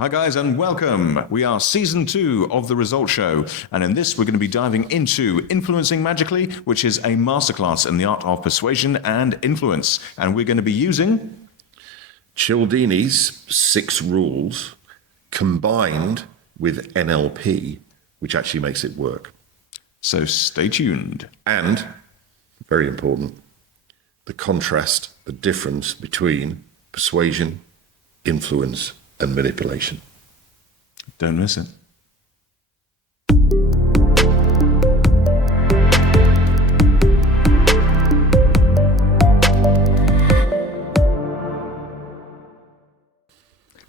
Hi guys and welcome. We are season 2 of The Result Show, and in this we're going to be diving into Influencing Magically, which is a masterclass in the art of persuasion and influence. And we're going to be using Cialdini's 6 rules combined with NLP, which actually makes it work. So stay tuned. And, very important, the contrast, the difference between persuasion, influence, and manipulation. Don't miss it.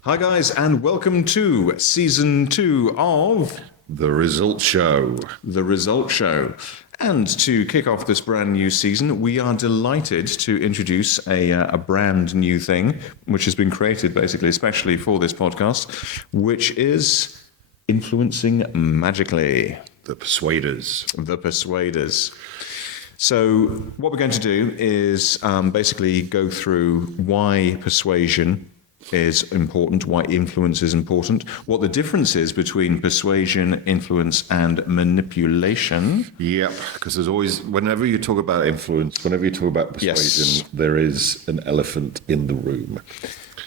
Hi guys and welcome to season 2 of The Result Show. The Result Show. And to kick off this brand new season, we are delighted to introduce a brand new thing, which has been created basically especially for this podcast, which is Influencing Magically. The Persuaders. The Persuaders. So what we're going to do is basically go through why persuasion is important, why influence is important, what the difference is between persuasion, influence, and manipulation. Yep, because there's always, whenever you talk about influence, whenever you talk about persuasion, Yes. there is an elephant in the room.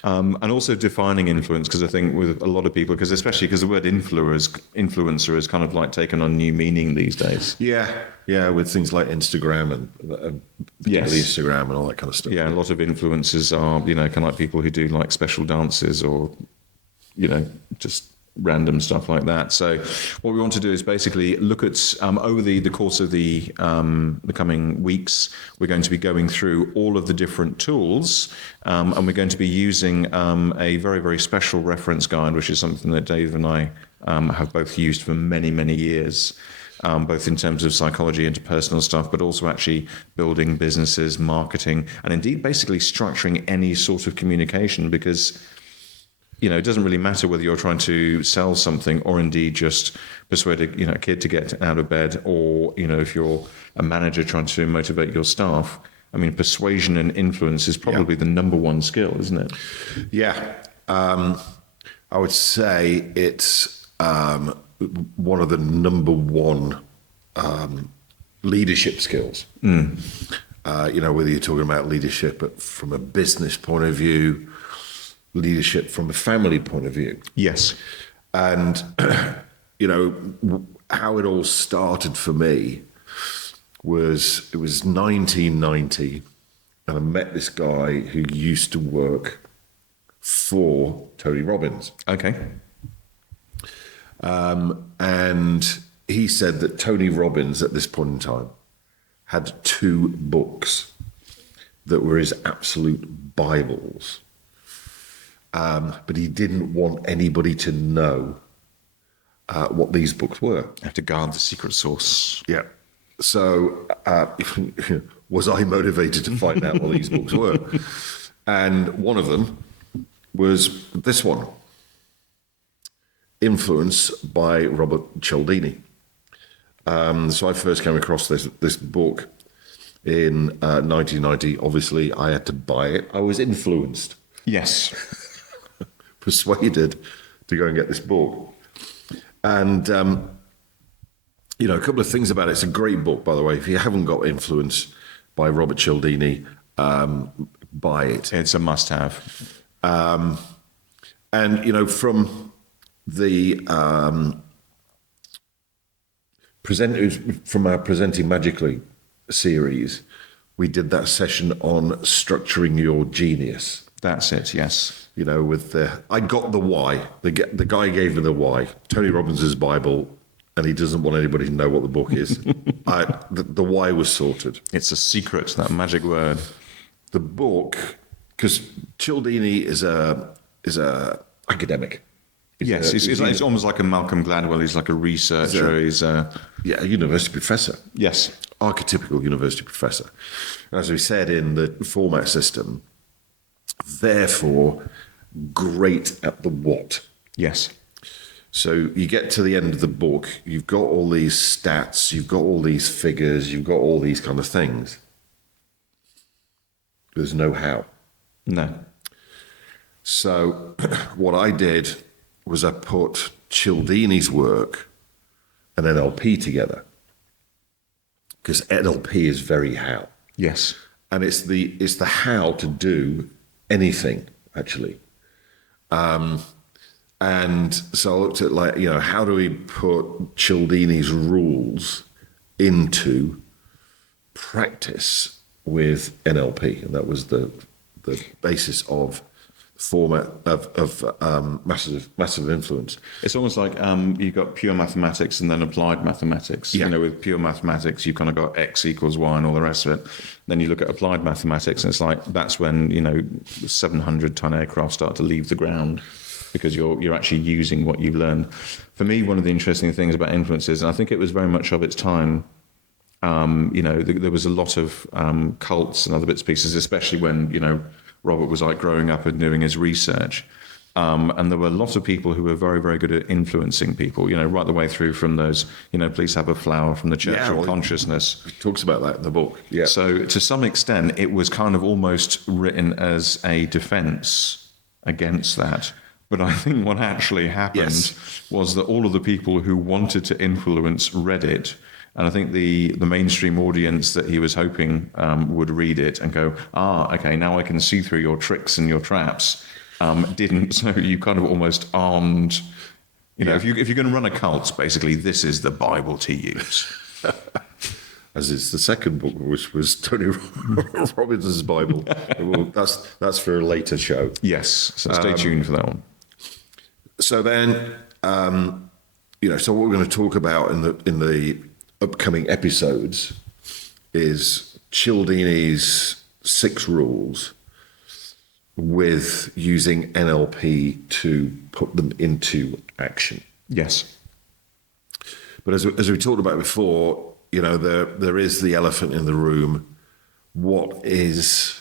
And also defining influence, because I think with a lot of people, especially because the word influencer is kind of like taken on new meaning these days. Yeah, with things like Instagram and Yes. Instagram and all that kind of stuff. Yeah, a lot of influencers are, kind of like people who do like special dances or, just random stuff like that. So what we want to do is basically look at, over the course of the coming weeks, we're going to be going through all of the different tools, and we're going to be using a very, very special reference guide, which is something that Dave and I have both used for many, many years. Both in terms of psychology, interpersonal stuff, but also actually building businesses, marketing, and indeed basically structuring any sort of communication, because it doesn't really matter whether you're trying to sell something or indeed just persuade a kid to get out of bed, or if you're a manager trying to motivate your staff. I mean, persuasion and influence is probably the number one skill, isn't it? Yeah, I would say it's one of the number one leadership skills. Whether you're talking about leadership from a business point of view, leadership from a family point of view. Yes. And, how it all started for me was, it was 1990, and I met this guy who used to work for Tony Robbins. Okay. And he said that Tony Robbins at this point in time had 2 books that were his absolute Bibles. But he didn't want anybody to know what these books were. You have to guard the secret source. Yeah. So was I motivated to find out what these books were? And one of them was this one, Influence by Robert Cialdini. So I first came across this book in 1990. Obviously, I had to buy it. I was influenced. Yes. Persuaded to go and get this book. And, a couple of things about it. It's a great book, by the way. If you haven't got Influence by Robert Cialdini, buy it. It's a must-have. And, from the from our Presenting Magically series, we did that session on structuring your genius. That's it, yes. I got the why. The guy gave me the why. Tony Robbins' Bible, and he doesn't want anybody to know what the book is. The why was sorted. It's a secret, that magic word. The book, because Cialdini is a academic. He's almost like a Malcolm Gladwell. He's like a researcher. He's a university professor. Yes. Archetypical university professor. And as we said in the format system, therefore, great at the what. Yes. So you get to the end of the book, you've got all these stats, you've got all these figures, you've got all these kind of things. There's no how. No. So what I did was I put Cialdini's work and NLP together, because NLP is very how. Yes. And it's the how to do anything, actually. And so I looked at, like, how do we put Cialdini's rules into practice with NLP? And that was the basis of format of massive influence. It's almost like you've got pure mathematics and then applied mathematics. Yeah. With pure mathematics, you've kind of got X equals Y and all the rest of it. Then you look at applied mathematics, and it's like that's when 700-ton aircraft start to leave the ground, because you're actually using what you've learned. For me, one of the interesting things about influences, and I think it was very much of its time, there was a lot of cults and other bits and pieces, especially when Robert was like growing up and doing his research. And there were a lot of people who were very, very good at influencing people, right the way through from those, please have a flower from the Church of Consciousness. He talks about that in the book. Yeah. So to some extent, it was kind of almost written as a defense against that. But I think what actually happened was that all of the people who wanted to influence read it. And I think the mainstream audience that he was hoping would read it and go, okay, now I can see through your tricks and your traps, didn't. So you kind of almost armed, if you're going to run a cult, basically, this is the Bible to use. As is the second book, which was Tony Robbins' Bible. Well, that's for a later show. Yes, so stay tuned for that one. So then, so what we're going to talk about in the upcoming episodes is Cialdini's 6 rules, with using NLP to put them into action. Yes. But as we talked about before, there is the elephant in the room. What is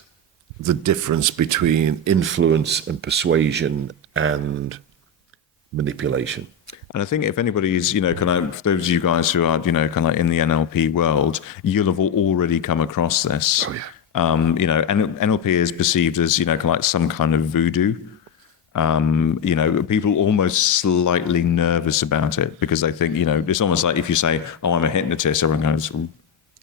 the difference between influence and persuasion and manipulation? And I think if anybody's, for those of you guys who are, kind of like in the NLP world, you'll have already come across this. Oh, yeah. NLP is perceived as, kind of like some kind of voodoo. People almost slightly nervous about it, because they think, it's almost like if you say, I'm a hypnotist, everyone goes,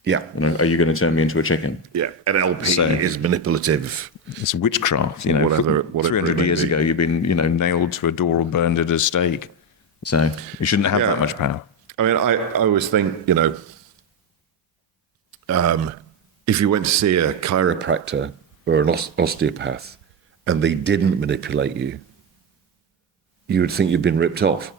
yeah. Are you going to turn me into a chicken? Yeah. NLP is manipulative. It's witchcraft, whatever 300 years ago, you've been, nailed to a door or burned at a stake. So you shouldn't have that much power. I mean, I always think, if you went to see a chiropractor or an osteopath and they didn't manipulate you, you would think you'd been ripped off.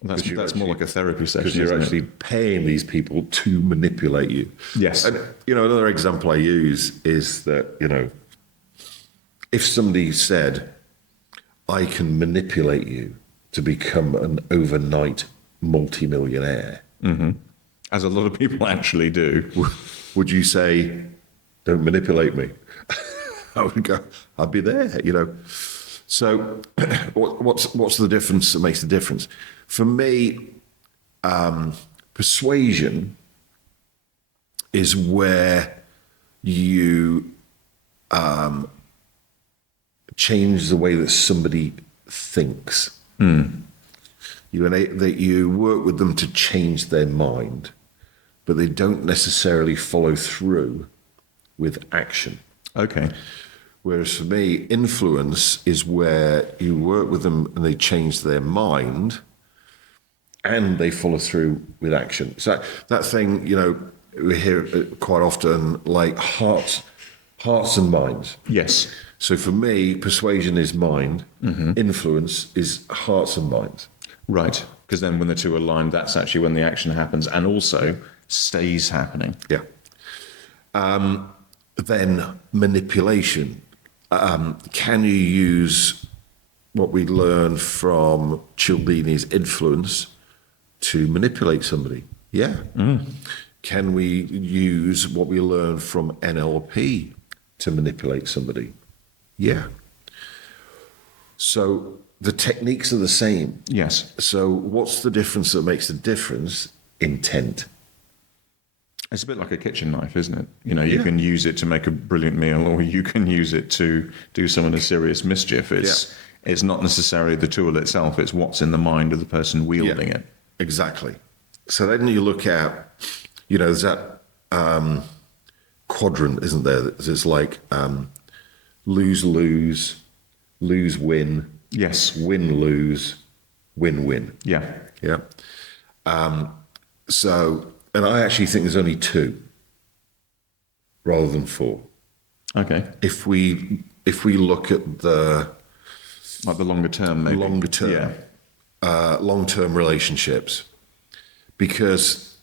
That's more like a therapy session. Because you're actually paying these people to manipulate you. Yes. And, another example I use is that, if somebody said, I can manipulate you to become an overnight multimillionaire. Mm-hmm. As a lot of people actually do. Would you say, don't manipulate me? I would go, I'd be there, So what's the difference that makes the difference? For me, persuasion is where you change the way that somebody thinks. You work with them to change their mind, but they don't necessarily follow through with action. Okay. Whereas for me, influence is where you work with them and they change their mind and they follow through with action. So that thing, we hear it quite often, like hearts and minds. Yes. So for me, persuasion is mind, influence is hearts and minds. Right. Because then when the two are aligned, that's actually when the action happens and also stays happening. Yeah. Then manipulation. Can you use what we learned from Cialdini's influence to manipulate somebody? Yeah. Can we use what we learned from NLP to manipulate somebody? Yeah. So the techniques are the same. Yes. So what's the difference that makes the difference? Intent. It's a bit like a kitchen knife, isn't it? You can use it to make a brilliant meal, or you can use it to do some of the serious mischief. It's not necessarily the tool itself, it's what's in the mind of the person wielding it. Exactly. So then you look at, there's that quadrant, isn't there? It's like lose, lose, lose, win. Yes. Win, lose, win, win. Yeah. Yeah. So, and I actually think there's only 2 rather than 4. Okay. If we look at the Like the longer term, maybe. Long-term relationships, because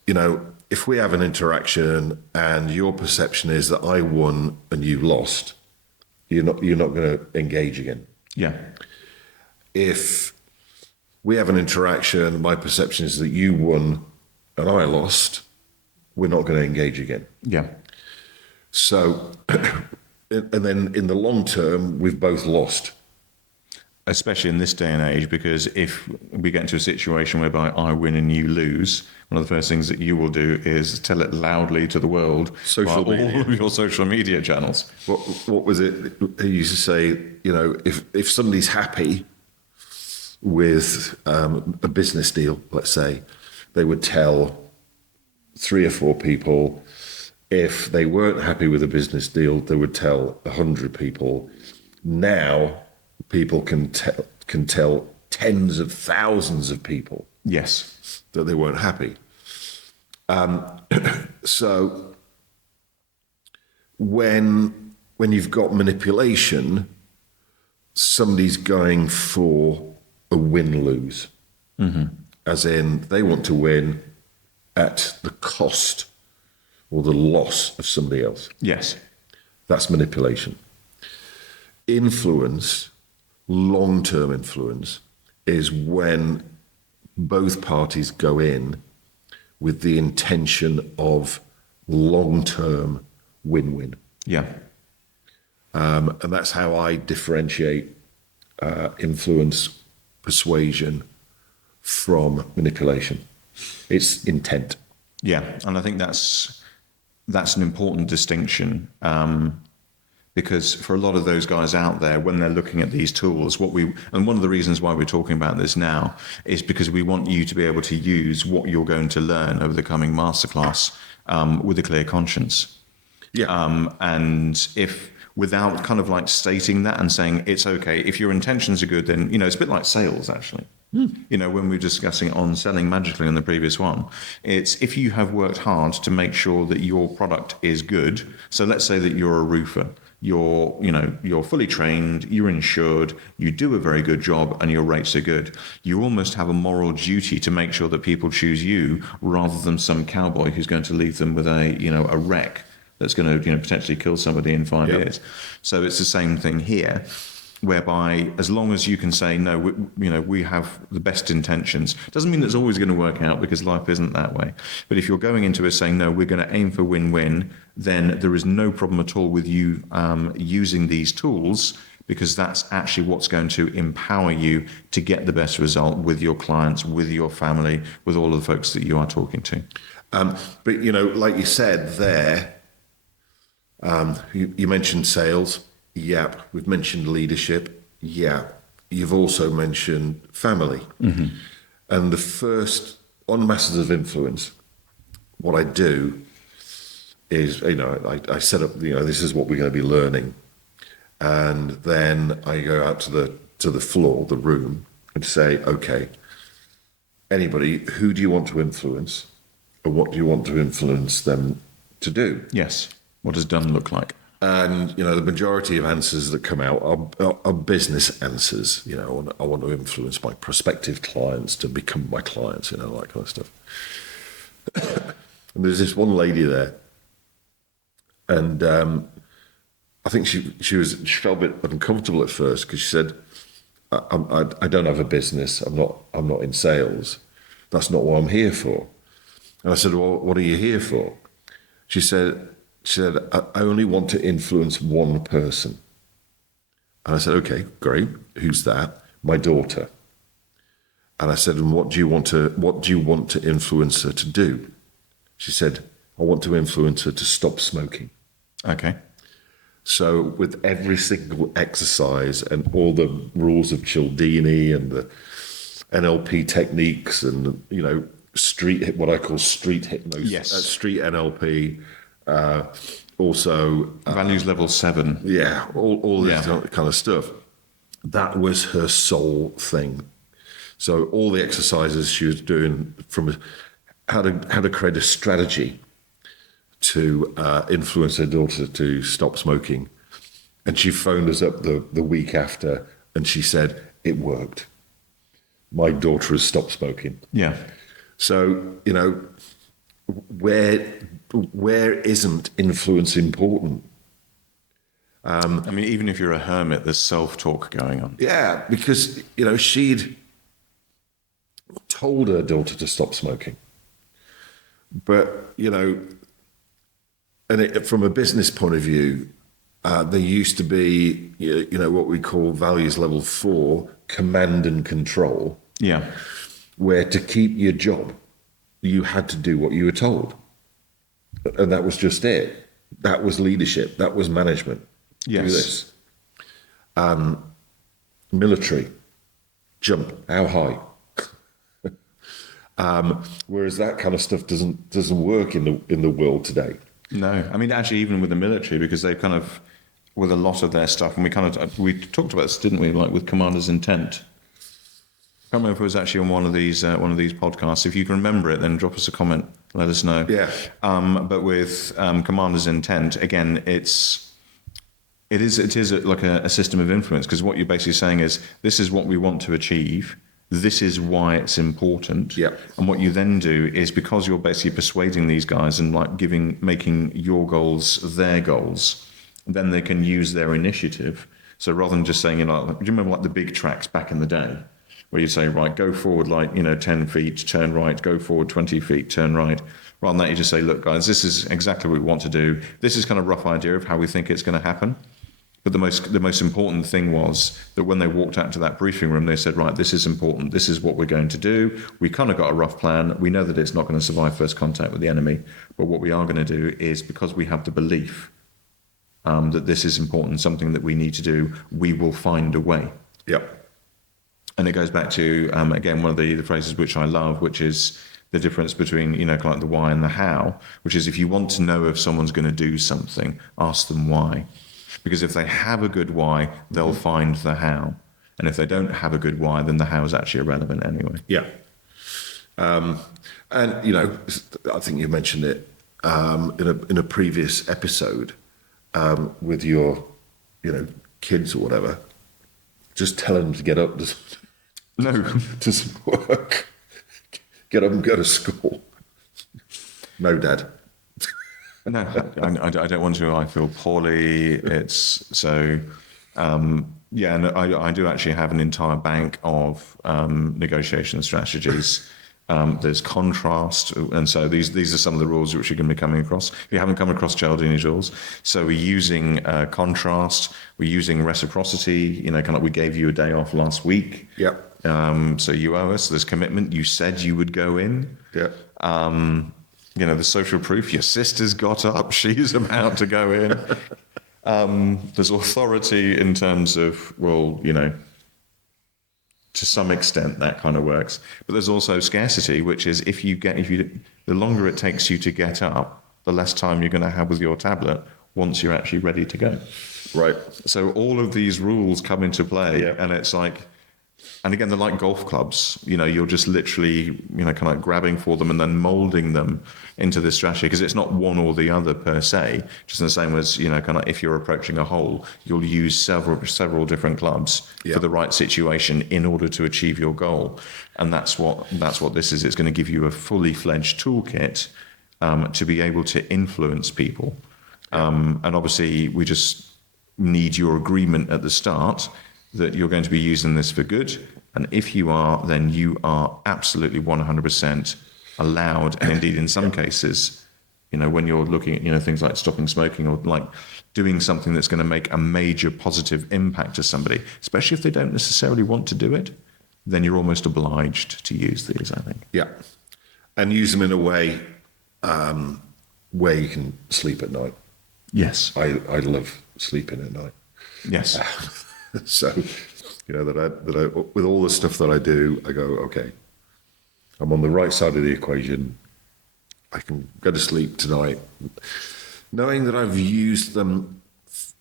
if we have an interaction and your perception is that I won and you lost, you're not going to engage again. Yeah. If we have an interaction, my perception is that you won and I lost, we're not going to engage again. Yeah. So, and then in the long term, we've both lost. Especially in this day and age, because if we get into a situation whereby I win and you lose, one of the first things that you will do is tell it loudly to the world Social via media. all of your social media channels. What was it? He used to say, if somebody's happy with a business deal, let's say, they would tell 3 or 4 people. If they weren't happy with a business deal, they would tell 100 people. Now, people can tell tens of thousands of people. Yes. That they weren't happy. So when you've got manipulation, somebody's going for a win-lose. Mm-hmm. As in, they want to win at the cost or the loss of somebody else. Yes. That's manipulation. Influence, long-term influence, is when both parties go in with the intention of long-term win-win. Yeah. And that's how I differentiate influence, persuasion from manipulation. It's intent. Yeah. And I think that's an important distinction. Because for a lot of those guys out there, when they're looking at these tools, and one of the reasons why we're talking about this now is because we want you to be able to use what you're going to learn over the coming masterclass with a clear conscience. Yeah. And if without kind of like stating that and saying it's okay, if your intentions are good, then it's a bit like sales actually. When we were discussing on selling magically in the previous one, it's if you have worked hard to make sure that your product is good. So let's say that you're a roofer. You're fully trained, you're insured, you do a very good job, and your rates are good. You almost have a moral duty to make sure that people choose you rather than some cowboy who's going to leave them with a wreck that's going to potentially kill somebody in 5 years. So it's the same thing here, whereby as long as you can say no, we have the best intentions, doesn't mean it's always going to work out because life isn't that way. But if you're going into it saying no, we're going to aim for win-win, then there is no problem at all with you using these tools, because that's actually what's going to empower you to get the best result with your clients, with your family, with all of the folks that you are talking to. But like you said there, you mentioned sales. Yeah. We've mentioned leadership. Yeah. You've also mentioned family. Mm-hmm. And the first, on Masters of Influence, what I do is, I set up, this is what we're going to be learning. And then I go out to the floor, the room, and say, okay, anybody, who do you want to influence? Or what do you want to influence them to do? Yes. What does done look like? And, the majority of answers that come out are business answers. I want to influence my prospective clients to become my clients, that kind of stuff. And there's this one lady there, and I think she felt a bit uncomfortable at first because she said, I don't have a business. I'm not in sales. That's not what I'm here for. And I said, well, what are you here for? She said, I only want to influence one person. And I said, okay, great. Who's that? My daughter. And I said, and what do you want to influence her to do? She said, I want to influence her to stop smoking. Okay. So with every single exercise and all the rules of Cialdini and the NLP techniques and, you know, what I call street hypnosis, Yes. street NLP, also Values level 7. yeah, all this Yeah. kind of stuff. That was her sole thing. So all the exercises she was doing from how to create a strategy to influence her daughter to stop smoking. And she phoned us up the week after and she said, it worked. My daughter has stopped smoking. Yeah. So, you know, where isn't influence important? I mean, even if you're a hermit, there's self-talk going on. Yeah, because, you know, she'd told her daughter to stop smoking. But, you know, and from a business point of view, there used to be, you know, what we call values level 4, command and control, Yeah. where to keep your job, you had to do what you were told. And that was just it. That was leadership. That was management. Yes. Do this. Military, jump, how high? Whereas that kind of stuff doesn't work in the world today. No, I mean, actually, even with the military, because they kind of, with a lot of their stuff, and we talked about this, didn't we? Like with commander's intent. I can't remember if it was actually on one of these podcasts. If you can remember it, then drop us a comment, let us know. Yeah. But with commander's intent, again, it is like a system of influence, because what you're basically saying is, this is what we want to achieve. This is why it's important. Yeah. And what you then do is, because you're basically persuading these guys and like making your goals their goals, then they can use their initiative. So rather than just saying, you know, do you remember like the big tracks back in the day, where you say, right, go forward like, you know, 10 feet, turn right, go forward 20 feet, turn right. Rather than that, you just say, look, guys, this is exactly what we want to do. This is kind of a rough idea of how we think it's going to happen. But the most important thing was that when they walked out to that briefing room, they said, right, this is important. This is what we're going to do. We kind of got a rough plan. We know that it's not going to survive first contact with the enemy. But what we are going to do is, because we have the belief that this is important, something that we need to do, we will find a way. Yep. And it goes back to, again, one of the phrases which I love, which is the difference between, you know, kind of like the why and the how, which is, if you want to know if someone's going to do something, ask them why. Because if they have a good why, they'll find the how. And if they don't have a good why, then the how is actually irrelevant anyway. Yeah. And, you know, I think you mentioned it in a previous episode with your, you know, kids or whatever. Just tell them to get up. No. Doesn't work. Get up and go to school. No, Dad. No, I don't want to. I feel poorly. It's so, yeah, and I do actually have an entire bank of negotiation strategies. There's contrast, and so these are some of the rules which you're going to be coming across. If you haven't come across Cialdini's rules, so we're using contrast, we're using reciprocity. You know, kind of like we gave you a day off last week. Yep. So you owe us. There's commitment. You said you would go in. Yep. You know, the social proof, your sister's got up, she's about to go in. There's authority in terms of, well, you know, to some extent that kind of works. But there's also scarcity, which is the longer it takes you to get up, the less time you're going to have with your tablet once you're actually ready to go. Right. So all of these rules come into play, Yeah. and it's like, and again, they're like golf clubs. You know, you're just literally, you know, kind of like grabbing for them and then molding them into this strategy, because it's not one or the other per se. Just in the same as, you know, kind of if you're approaching a hole, you'll use several different clubs for the right situation in order to achieve your goal. And that's what this is. It's going to give you a fully fledged toolkit to be able to influence people. And obviously, we just need your agreement at the start that you're going to be using this for good. And if you are, then you are absolutely 100% allowed. And indeed, in some cases, you know, when you're looking at, you know, things like stopping smoking or like doing something that's going to make a major positive impact to somebody, especially if they don't necessarily want to do it, then you're almost obliged to use these, I think. Yeah. And use them in a way where you can sleep at night. Yes. I love sleeping at night. Yes. So, that I with all the stuff that I do, I go, okay, I'm on the right side of the equation. I can go to sleep tonight, knowing that I've used them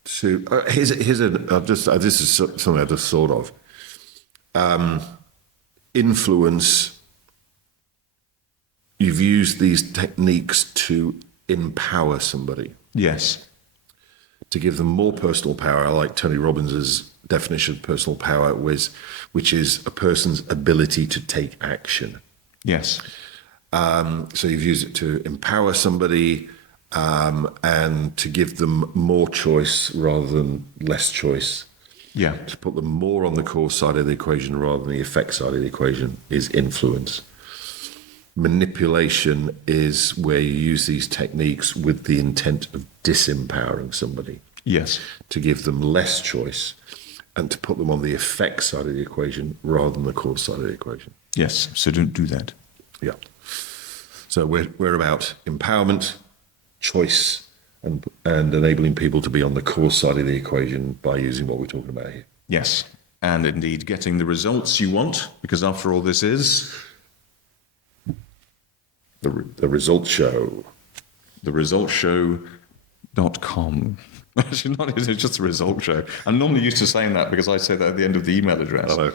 to. This is something I just thought of. Influence. You've used these techniques to empower somebody. Yes. To give them more personal power. I like Tony Robbins' definition of personal power, which is a person's ability to take action. Yes. So you've used it to empower somebody and to give them more choice rather than less choice. Yeah. To put them more on the cause side of the equation rather than the effect side of the equation is influence. Manipulation is where you use these techniques with the intent of disempowering somebody. Yes. To give them less choice and to put them on the effect side of the equation rather than the cause side of the equation. Yes. So don't do that. Yeah. So we're about empowerment, choice, and enabling people to be on the cause side of the equation by using what we're talking about here. Yes. And indeed getting the results you want, because after all, this is The Results Show. TheResultShow.com. Actually, not it's just the Result Show. I'm normally used to saying that because I say that at the end of the email address. I know.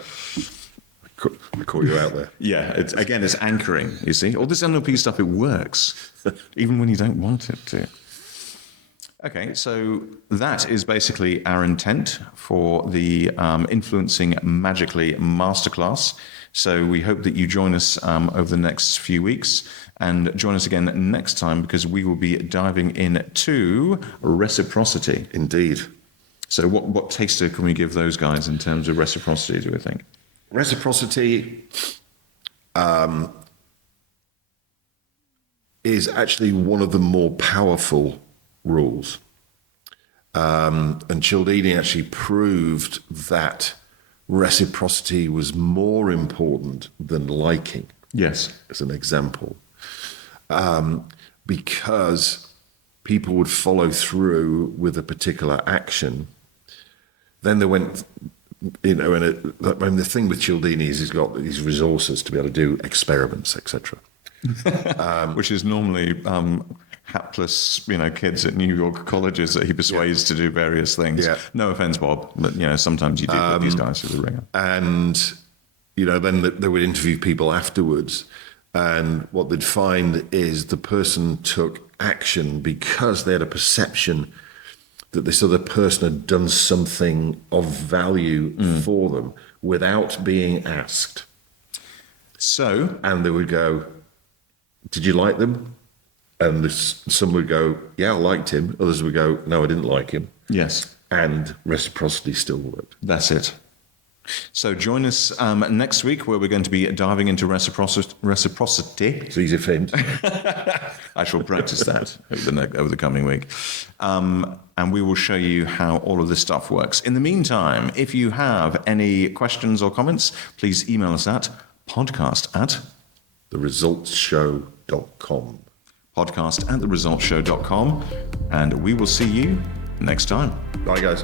I caught you out there. Yeah, it's anchoring, you see. All this NLP stuff, it works, even when you don't want it to. Okay, so that is basically our intent for the Influencing Magically Masterclass. So we hope that you join us over the next few weeks and join us again next time because we will be diving into reciprocity. Indeed. So what taster can we give those guys in terms of reciprocity, do we think? Reciprocity is actually one of the more powerful rules. And Cialdini actually proved that reciprocity was more important than liking. Yes. As an example. Because people would follow through with a particular action. Then they went, and the thing with Cialdini is he's got these resources to be able to do experiments, etc. Which is normally hapless, kids at New York colleges that he persuades to do various things. Yeah. No offense, Bob, but sometimes you do put these guys through the ringer. And then they would interview people afterwards, and what they'd find is the person took action because they had a perception that this other person had done something of value for them without being asked. And they would go, "Did you like them?" And some would go, "Yeah, I liked him." Others would go, "No, I didn't like him." Yes. And reciprocity still worked. That's it. So join us next week where we're going to be diving into reciprocity. It's easy for him. I shall practice that over the coming week. And we will show you how all of this stuff works. In the meantime, if you have any questions or comments, please email us at theresultsshow.com. podcast@theresultsshow.com, and we will see you next time. Bye, guys.